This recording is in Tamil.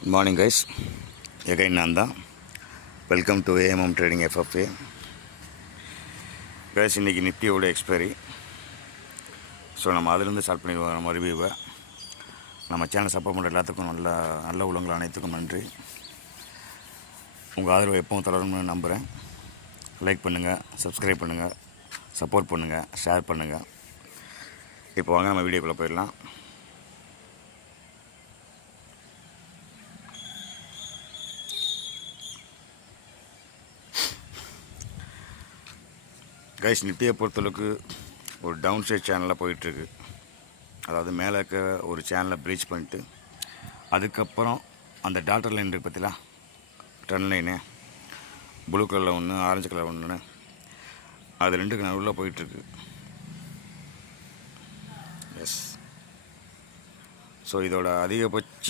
Good morning guys, again Nanda. Welcome to AMM Trading FFA. Guys, இன்றைக்கி நிஃப்டியோட எக்ஸ்பைரி. ஸோ நம்ம அதிலிருந்து ஸ்டார்ட் பண்ணிடுவோம் நம்ம ரிவ்யூவை. நம்ம சேனல் சப்போர்ட் பண்ணுற எல்லாத்துக்கும் நல்ல உள்ளவங்கள் அனைத்துக்கும் நன்றி. உங்கள் ஆதரவு எப்பவும் தொடரும்னு நம்புகிறேன். லைக் பண்ணுங்கள், சப்ஸ்கிரைப் பண்ணுங்கள், சப்போர்ட் பண்ணுங்கள், ஷேர் பண்ணுங்கள். இப்போ வாங்க நம்ம வீடியோக்குள்ளே போயிடலாம். கைஸ், நிஃப்டியை பொறுத்தளவுக்கு ஒரு டவுன் சைட் சேனலில் போயிட்டுருக்கு. அதாவது மேலே இருக்க ஒரு சேனலை ப்ரீச் பண்ணிட்டு அதுக்கப்புறம் அந்த டாட்டர் லைன் இருக்குது பார்த்தீங்களா, ட்ரெண்ட் லைனு, ப்ளூ கலரில் ஒன்று, ஆரஞ்சு கலர் ஒன்று, அது ரெண்டுக்கு நடுவில் போயிட்டுருக்கு. எஸ். ஸோ இதோட அதிகபட்ச